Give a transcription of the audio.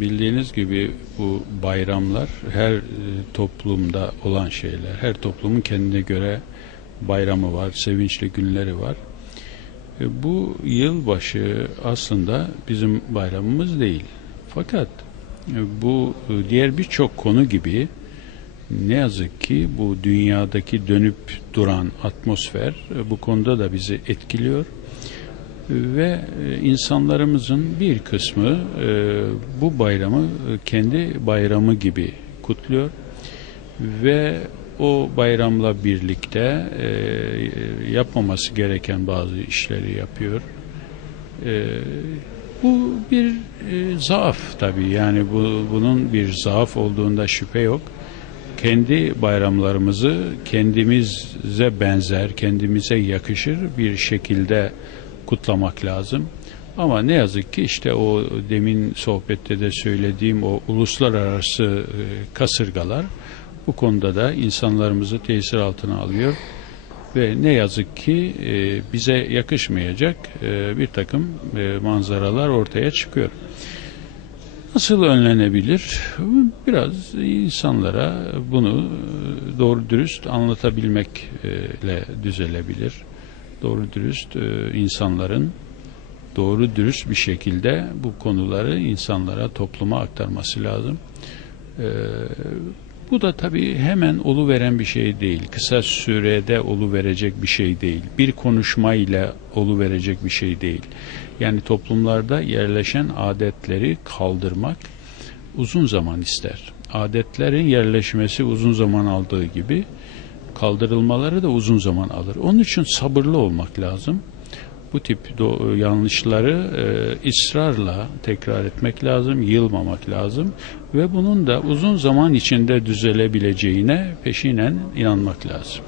Bildiğiniz gibi bu bayramlar her toplumda olan şeyler. Her toplumun kendine göre bayramı var, sevinçli günleri var. Bu yılbaşı aslında bizim bayramımız değil. Fakat bu diğer birçok konu gibi ne yazık ki bu dünyadaki dönüp duran atmosfer bu konuda da bizi etkiliyor. Ve insanlarımızın bir kısmı bu bayramı kendi bayramı gibi kutluyor ve o bayramla birlikte yapmaması gereken bazı işleri yapıyor. Bu bir zaaf tabii, yani bunun bir zaaf olduğunda şüphe yok. Kendi bayramlarımızı kendimize benzer, kendimize yakışır bir şekilde kutlamak lazım. Ama ne yazık ki işte o demin sohbette de söylediğim o uluslararası kasırgalar bu konuda da insanlarımızı tesir altına alıyor ve ne yazık ki bize yakışmayacak bir takım manzaralar ortaya çıkıyor. Nasıl önlenebilir? Biraz insanlara bunu doğru dürüst anlatabilmekle düzelebilir. Doğru dürüst insanların doğru dürüst bir şekilde bu konuları insanlara, topluma aktarması lazım. Bu da tabii hemen oluveren bir şey değil. Kısa sürede oluverecek bir şey değil. Bir konuşmayla oluverecek bir şey değil. Yani toplumlarda yerleşen adetleri kaldırmak uzun zaman ister. Adetlerin yerleşmesi uzun zaman aldığı gibi kaldırılmaları da uzun zaman alır. Onun için sabırlı olmak lazım. Bu tip yanlışları ısrarla tekrar etmek lazım, yılmamak lazım ve bunun da uzun zaman içinde düzelebileceğine peşinen inanmak lazım.